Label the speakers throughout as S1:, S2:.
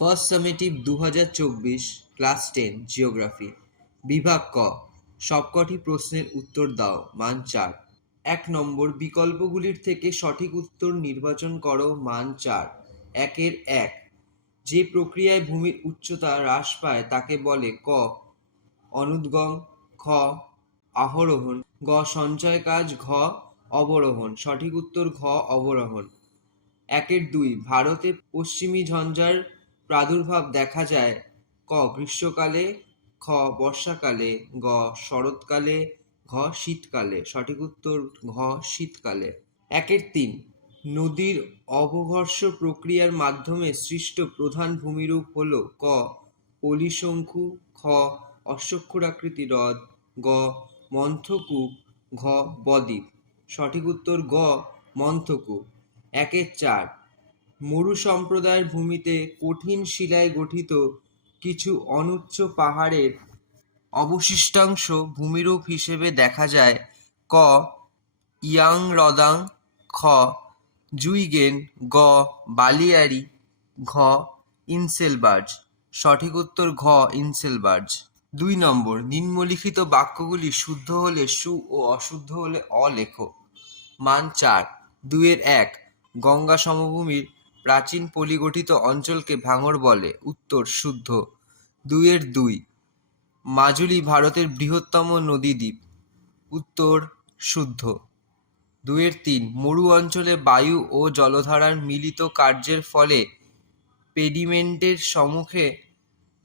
S1: First summative দু হাজার চব্বিশ, ক্লাস টেন, জিওগ্রাফি। বিভাগ ক, সবকটি প্রশ্নের উত্তর দাও, মান চার। এক নম্বর, বিকল্পগুলির থেকে সঠিক উত্তর নির্বাচন করো, মান চার। একের এক, যে প্রক্রিয়ায় ভূমির উচ্চতা হ্রাস পায় তাকে বলে ক, অনুদ্গম, খ, আহরোহণ, গ, সঞ্চয় কাজ, ঘ, অবরোহণ। সঠিক উত্তর ঘ, অবরোহণ। একের দুই, ভারতে পশ্চিমী ঝঞ্ঝার প্রাদুর্ভাব দেখা যায় ক গ্রীষ্মকালে, খ বর্ষাকালে, গ শরৎকালে, ঘ শীতকালে। সঠিক উত্তর ঘ শীতকালে। একের তিন, নদীর অবঘর্ষ প্রক্রিয়ার মাধ্যমে সৃষ্ট প্রধান ভূমিরূপ হল ক পলিশঙ্কু, খ অশ্বক্ষুরাকৃতি হ্রদ, গ মন্থকূপ, ঘ বদ্বীপ। সঠিক উত্তর গ মন্থকূপ। একের চার মরু সম্প্রদায়ের ভূমিতে কঠিন শিলায় গঠিত কিছু অনুচ্চ পাহাড়ের অবশিষ্টাংশ ভূমিরূপ হিসেবে দেখা যায়। ক, ইয়াংরদাং, খ, জুইগেন, গ, বালিয়ারি, ঘ, ইনসেলবার্জ। সঠিক উত্তর ঘ, ইনসেলবার্জ। দুই নম্বর, নিম্নলিখিত বাক্যগুলি শুদ্ধ হলে সু ও অশুদ্ধ হলে অ লেখো মান চার। দুইয়ের এক, গঙ্গা সমভূমির প্রাচীন পলিগঠিত অঞ্চলকে ভাঙর বলে, উত্তর শুদ্ধ। দুইয়ের দুই। মাজুলি ভারতের বৃহত্তম নদীদ্বীপ, উত্তর শুদ্ধ। দুইয়ের তিন। মরু অঞ্চলে বায়ু ও জলধারার মিলিত কার্যের ফলে পেডিমেন্টের সম্মুখে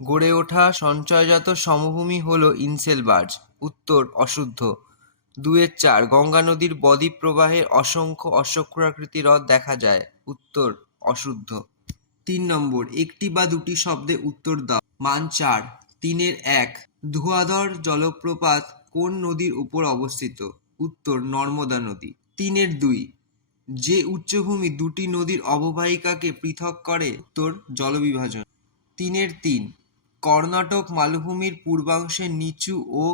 S1: গড়ে ওঠা সঞ্চয়জাত সমভূমি হল ইনসেলবার্জ, উত্তর অশুদ্ধ। দুয়ের চার। গঙ্গা নদীর বদ্বীপ প্রবাহে অসংখ্য অশ্বক্ষুরাকৃতি হ্রদ দেখা যায়, উত্তর অশুদ্ধ। তিন নম্বর, একটি বা দুটি শব্দে উত্তর দাও। মান চার, তিনের এক, ধোঁয়াধর জলপ্রপাত কোন নদীর উপর অবস্থিত? উত্তর, নর্মদা নদী। তিনের দুই, যে উচ্চভূমি দুটি নদীর অববাহিকাকে পৃথক করে? উত্তর, জলবিভাজন। তিনের তিন, কর্ণাটক মালভূমির পূর্বাংশে নিচু ও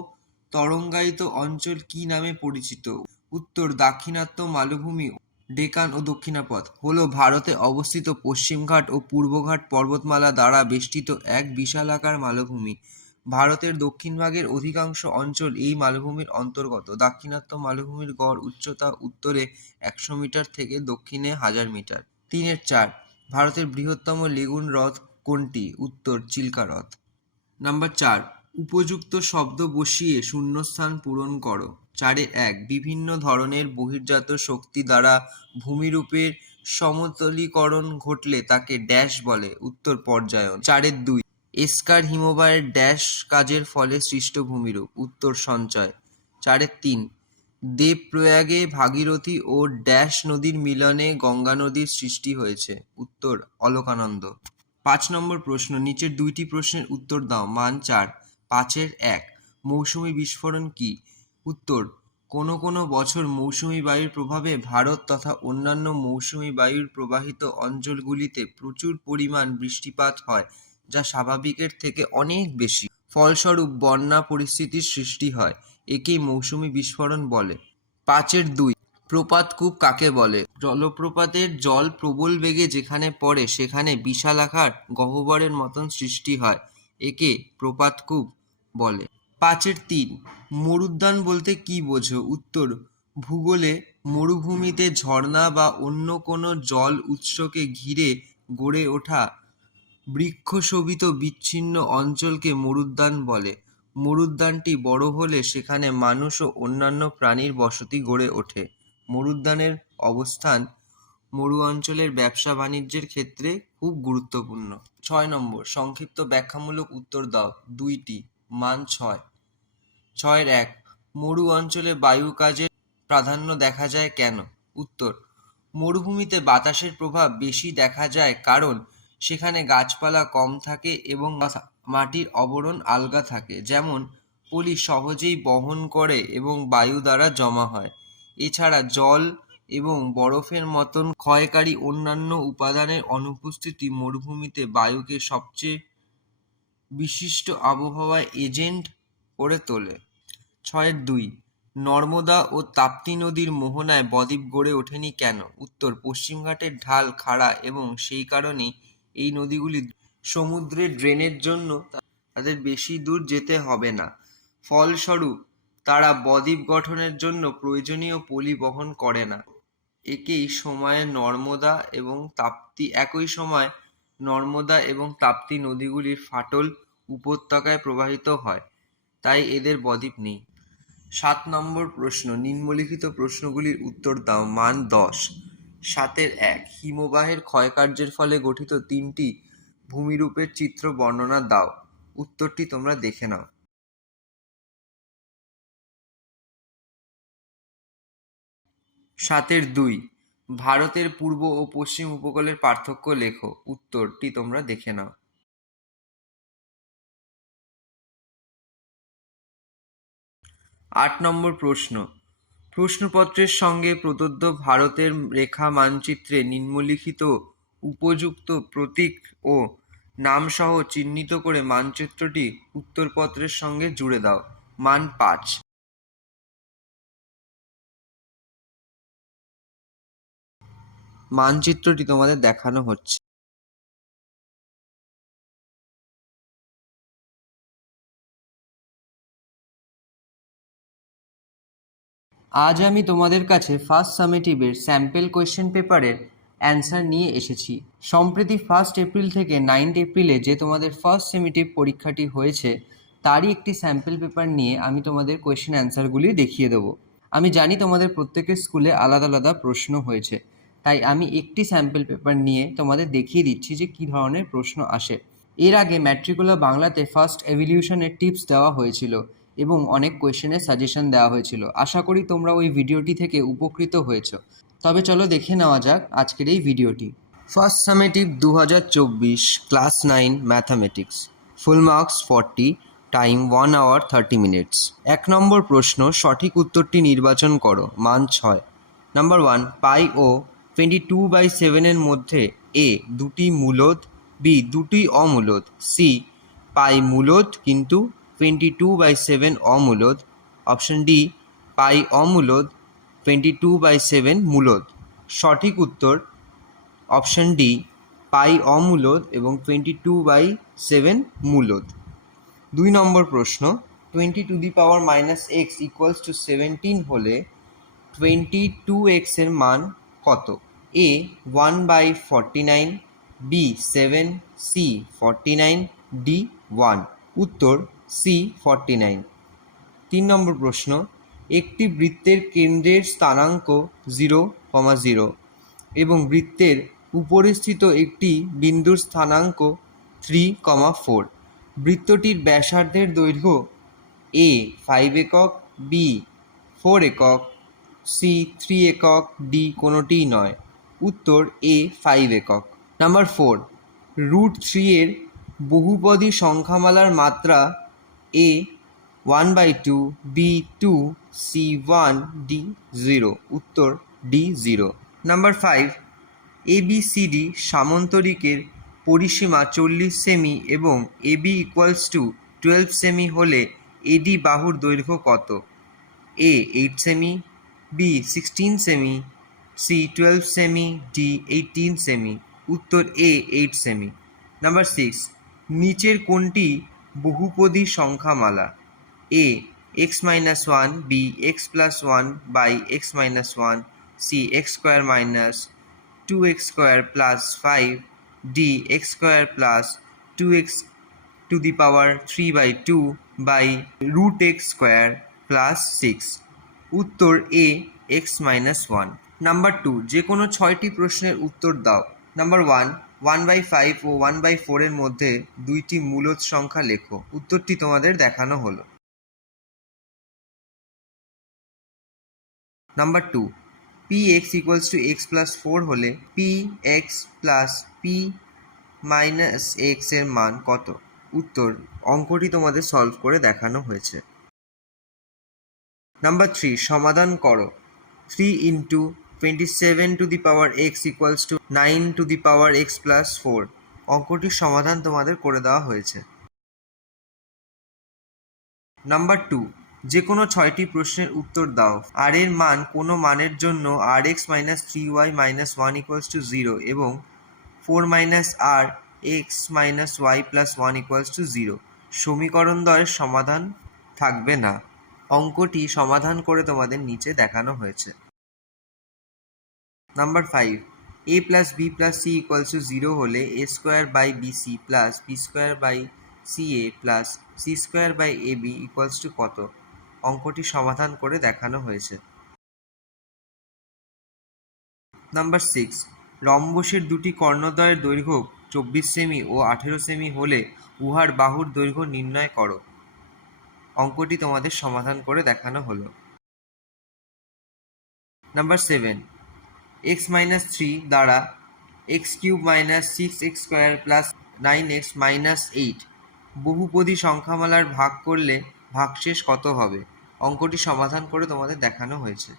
S1: তরঙ্গায়িত অঞ্চল কি নামে পরিচিত? উত্তর, দাক্ষিণাত্য মালভূমি ডেকান ও দক্ষিণাপথ। হল ভারতে অবস্থিত পশ্চিমঘাট ও পূর্বঘাট পর্বতমালা দ্বারা বেষ্টিত এক বিশালাকার মালভূমি। ভারতের দক্ষিণভাগের অধিকাংশ অঞ্চল এই মালভূমির অন্তর্গত। দাক্ষিণাত্য মালভূমির গড় উচ্চতা উত্তরে একশো মিটার থেকে দক্ষিণে হাজার মিটার। তিনের চার, ভারতের বৃহত্তম লেগুন হ্রদ কোনটি? উত্তর, চিল্কা হ্রদ। নাম্বার চার, উপযুক্ত শব্দ বসিয়ে শূন্যস্থান পূরণ করো। চারে এক। বিভিন্ন ধরনের বহির্জাত শক্তি দ্বারা ভূমিরূপের সমতলীকরণ ঘটলে তাকে ড্যাশ বলে, উত্তর পর্যায়ন। চারের দুই, এসকার হিমবাহের ড্যাশ কাজের ফলে সৃষ্ট ভূমিরূপ, উত্তর সঞ্চয়। চারের তিন, দেবপ্রয়াগে ভাগীরথী ও ড্যাশ নদীর মিলনে গঙ্গা নদীর সৃষ্টি হয়েছে, উত্তর অলোকানন্দ। পাঁচ নম্বর প্রশ্ন, নিচের দুইটি প্রশ্নের উত্তর দাও। মান চার, পাঁচের এক। মৌসুমি বিস্ফোরণ কি? উত্তর, কোনো কোনো বছর মৌসুমি বায়ুর প্রভাবে ভারত তথা অন্যান্য মৌসুমি বায়ুর প্রবাহিত অঞ্চলগুলিতে প্রচুর পরিমাণ বৃষ্টিপাত হয়, যা স্বাভাবিকের থেকে অনেক বেশি। ফলস্বরূপ, বন্যা পরিস্থিতির সৃষ্টি হয়, একেই মৌসুমি বিস্ফোরণ বলে। পাঁচের দুই প্রপাতকূপ কাকে বলে? জলপ্রপাতের জল প্রবল বেগে যেখানে পড়ে, সেখানে বিশালাকার গহ্বরের মতন সৃষ্টি হয়, একে প্রপাতকূপ বলে। পাঁচের তিন। মরুদ্যান বলতে কি বোঝো? উত্তর, ভূগোলে মরুভূমিতে ঝর্ণা বা অন্য কোনো জল উৎসকে ঘিরে গড়ে ওঠা বৃক্ষশোভিত বিচ্ছিন্ন অঞ্চলকে মরুদ্যান বলে। মরুদ্যানটি বড় হলে সেখানে মানুষ ও অন্যান্য প্রাণীর বসতি গড়ে ওঠে। মরুদ্যানের অবস্থান মরু অঞ্চলের ব্যবসা বাণিজ্যের ক্ষেত্রে খুব গুরুত্বপূর্ণ। ছয় নম্বর, সংক্ষিপ্ত ব্যাখ্যামূলক উত্তর দাও। দুইটি, মান ছয়। ছয়ের এক, মরু অঞ্চলে বায়ু কাজের প্রাধান্য দেখা যায় কেন? উত্তর, মরুভূমিতে বাতাসের প্রভাব বেশি দেখা যায় কারণ সেখানে গাছপালা কম থাকে এবং মাটির আবরণ আলগা থাকে। যেমন, পলি সহজেই বহন করে এবং বায়ু দ্বারা জমা হয়। এছাড়া জল এবং বরফের মতন ক্ষয়কারী অন্যান্য উপাদানের অনুপস্থিতি মরুভূমিতে বায়ুকে সবচেয়ে বিশিষ্ট আবহাওয়া এজেন্ট করে তোলে। ছয়ের দুই, নর্মদা ও তাপ্তি নদীর মোহনায় বদ্বীপ গড়ে ওঠেনি কেন? উত্তর পশ্চিমঘাটের ঢাল, খাড়া এবং সেই কারণেই এই নদীগুলি সমুদ্রে ড্রেনের জন্য তাদের বেশি দূর যেতে হবে না। ফলস্বরূপ, তারা বদ্বীপ গঠনের জন্য প্রয়োজনীয় পলি বহন করে না। একেই সময়ে নর্মদা এবং তাপ্তি, একই সময় নর্মদা এবং তাপ্তি নদীগুলির ফাটল উপত্যকায় প্রবাহিত হয়। তাই এদের বদ্বীপ নেই। সাত নম্বর প্রশ্ন, নিম্নলিখিত প্রশ্নগুলির উত্তর দাও। মান দশ। সাতের এক, হিমবাহের ক্ষয়কার্যের ফলে গঠিত তিনটি ভূমিরূপের চিত্র বর্ণনা দাও। উত্তরটি তোমরা দেখে নাও। সাতের দুই, ভারতের পূর্ব ও পশ্চিম উপকূলের পার্থক্য লেখো। উত্তরটি তোমরা দেখে নাও। আট নম্বর প্রশ্ন। প্রশ্নপত্রের সঙ্গে প্রদত্ত ভারতের রেখা মানচিত্রে নিম্নলিখিত উপযুক্ত প্রতীক ও নামসহ চিহ্নিত করে মানচিত্রটি উত্তরপত্রের সঙ্গে জুড়ে দাও। মান পাঁচ। মানচিত্রটি তোমাদের দেখানো হচ্ছে। আজ আমি তোমাদের কাছে ফার্স্ট সামেটিভের স্যাম্পেল কোয়েশ্চেন পেপারের অ্যান্সার নিয়ে এসেছি। সম্প্রতি ফার্স্ট এপ্রিল থেকে নাইন্থ এপ্রিলে যে তোমাদের ফার্স্ট সেমিটিভ পরীক্ষাটি হয়েছে, তারই একটি স্যাম্পেল পেপার নিয়ে আমি তোমাদের কোয়েশ্চেন অ্যান্সারগুলি দেখিয়ে দেবো। আমি জানি তোমাদের প্রত্যেকের স্কুলে আলাদা আলাদা প্রশ্ন হয়েছে, তাই আমি একটি স্যাম্পল পেপার নিয়ে তোমাদের দেখিয়ে দিচ্ছি যে কী ধরনের প্রশ্ন আসে। এর আগে ম্যাট্রিকুলার বাংলাতে ফার্স্ট এভিলিউশনের টিপস দেওয়া হয়েছিল। এবং অনেক কোয়েশ্চেনের সাজেশন দেওয়া হয়েছিল। আশা করি তোমরা ওই ভিডিওটি থেকে উপকৃত হয়েছো। তবে চলো দেখে নেওয়া যাক আজকের এই ভিডিওটি ফার্স্ট সামেটিভ দু হাজার চব্বিশ class nine mathematics full marks forty time one hour thirty minutes এক নম্বর প্রশ্ন, সঠিক উত্তরটি নির্বাচন করো, মান ছয়। নাম্বার ওয়ান পাই ও টোয়েন্টি টু বাই সেভেনের মধ্যে এ দুটি মূলদ বি দুটি অমূলদ সি পাই মূলদ কিন্তু টোয়েন্টি টু বাই সেভেন অমূলদ অপশন ডি পাই অমূলদ টোয়েন্টি টু বাই সেভেন মূলদ। সঠিক উত্তর অপশন ডি পাই অমূলদ এবং টোয়েন্টি টু বাই সেভেন মূলদ। দুই নম্বর প্রশ্ন twenty to the power minus x equals to seventeen হলে টোয়েন্টি টু এক্সের মান কত? A one by forty nine B seven C forty nine D one উত্তর সি ফর্টি নাইন তিন নম্বর প্রশ্ন, একটি বৃত্তের কেন্দ্রের স্থানাঙ্ক জিরো কমা জিরো এবং বৃত্তের উপরে স্থিত একটি বিন্দুর স্থানাঙ্ক থ্রি কমা ফোর বৃত্তটির ব্যাসার্ধের দৈর্ঘ্য এ ফাইভ একক বি ফোর একক সি থ্রি একক ডি কোনোটিই নয়। উত্তর এ ফাইভ একক। নাম্বার ফোর রুট থ্রি এর বহুপদী সংখ্যামালার মাত্রা A one by two B two C one D zero উত্তর D zero number five A B C D সামন্তরিকের পরিসীমা চল্লিশ সেমি এবং A B equals to twelve cm হলে এডি বাহুর দৈর্ঘ্য কত? A eight cm B sixteen cm C twelve cm D eighteen cm উত্তর A eight cm number six নিচের কোনটি বহুপদী সংখ্যামালা। A x minus one B x plus one by x minus one C x square minus two x square plus five D x square plus two x two the power three by two by root x square plus six উত্তর A x minus one number two যে কোনো ছয়টি প্রশ্নের উত্তর দাও। Number one one by five O one by ফোরের মধ্যে দুইটি মূলদ সংখ্যা লেখো। উত্তরটি তোমাদের দেখানো হলো। Number two P x equals to x plus four হলে P x plus P minus এক্সের মান কত? উত্তর অঙ্কটি তোমাদের সলভ করে দেখানো হয়েছে। নাম্বার থ্রি সমাধান করো। Three into twenty seven to the power x equals to nine to the power x plus four অঙ্কটির সমাধান তোমাদের করে দেওয়া হয়েছে। নাম্বার টু যে কোনো ছয়টি প্রশ্নের উত্তর দাও। আর এর মান কোনো মানের জন্য r x minus three y minus one equals to zero এবং four minus r x minus y plus one equals to zero সমীকরণ দ্বয়ের সমাধান থাকবে না। অঙ্কটি সমাধান করে তোমাদের নিচে দেখানো হয়েছে। Number five A plus B plus C equals zero zero A square by B C plus B square by C A plus C square by A B equals to কত? অঙ্কটি সমাধান করে দেখানো হয়েছে। নাম্বার সিক্স রম্বসের দুটি কর্ণদ্বয়ের দৈর্ঘ্য চব্বিশ semi ও আঠেরো সেমি হলে উহার বাহুর দৈর্ঘ্য নির্ণয় করো। অঙ্কটি তোমাদের সমাধান করে দেখানো হলো। Number seven x minus three দ্বারা x cube minus six x square plus nine x minus eight বহুপদী সংখ্যামালার ভাগ করলে ভাগশেষ কত হবে? অঙ্কটি সমাধান করে তোমাদের দেখানো হয়েছে।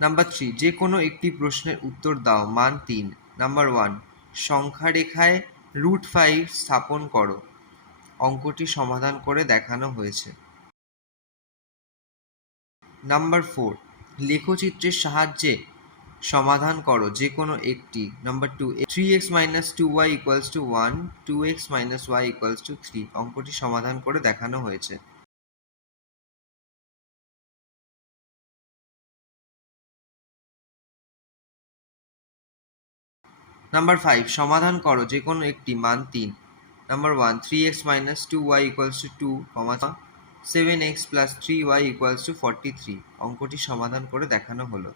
S1: নাম্বার থ্রি যে কোনো একটি প্রশ্নের উত্তর দাও, মান তিন। নাম্বার ওয়ান সংখ্যা রেখায় রুট ফাইভ স্থাপন করো। অঙ্কটি সমাধান করে দেখানো হয়েছে। নাম্বার ফোর লেখচিত্রের সাহায্যে সমাধান করো যে কোনো একটি। Number two three x minus two y equals to one two x minus y equals to three অঙ্কটি সমাধান করে দেখানো হয়েছে। নাম্বার ফাইভ সমাধান করো যে কোনো একটি মান তিন। Number one three x minus two y equals to two comma seven x plus three y equals to forty three অঙ্কটি সমাধান করে দেখানো হলো।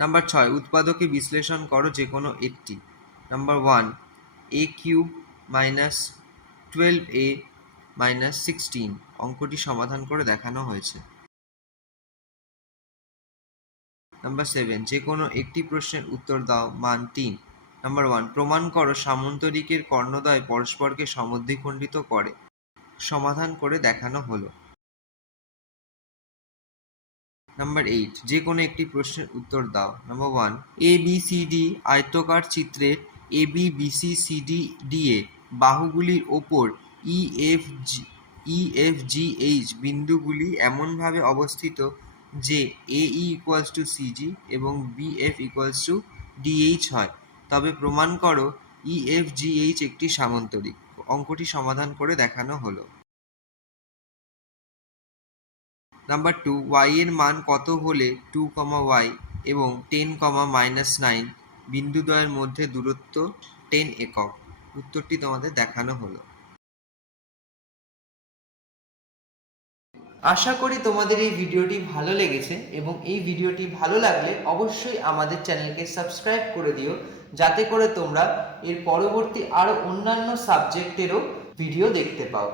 S1: নাম্বার ছয়, উৎপাদকে বিশ্লেষণ করো যে কোনো একটি। Number one A cube minus twelve A minus sixteen অঙ্কটি সমাধান করে দেখানো হয়েছে। নাম্বার সেভেন যে কোনো একটি প্রশ্নের উত্তর দাও, মান তিন। নাম্বার ওয়ান প্রমাণ করো সামন্তরিকের কর্ণদ্বয় পরস্পরকে সমদ্বিখণ্ডিত করে। সমাধান করে দেখানো হলো। নাম্বার এইট যে কোনো একটি প্রশ্নের উত্তর দাও। Number one A B C D আয়তকার চিত্রের A B B C C D D A বাহুগুলির ওপর E F G E F G H বিন্দুগুলি এমনভাবে অবস্থিত যে A E equals to C G এবং B F equals to D H হয়। তবে প্রমাণ করো ই এফ জি এইচ একটি সামান্তরিক। অঙ্কটি সমাধান করে দেখানো হলো। নাম্বার টু ওয়াই এর মান কত হলে টু কমা ওয়াই এবং টেন কমা মাইনাস নাইন বিন্দুদ্বয়ের মধ্যে দূরত্ব টেন একক? উত্তরটি তোমাদের দেখানো হলো। আশা করি তোমাদের এই ভিডিওটি ভালো লেগেছে এবং এই ভিডিওটি ভালো লাগলে অবশ্যই আমাদের চ্যানেলকে সাবস্ক্রাইব করে দিও। যাতে করে তোমরা এর পরবর্তী আরও অন্যান্য সাবজেক্টেরও ভিডিও দেখতে পাও।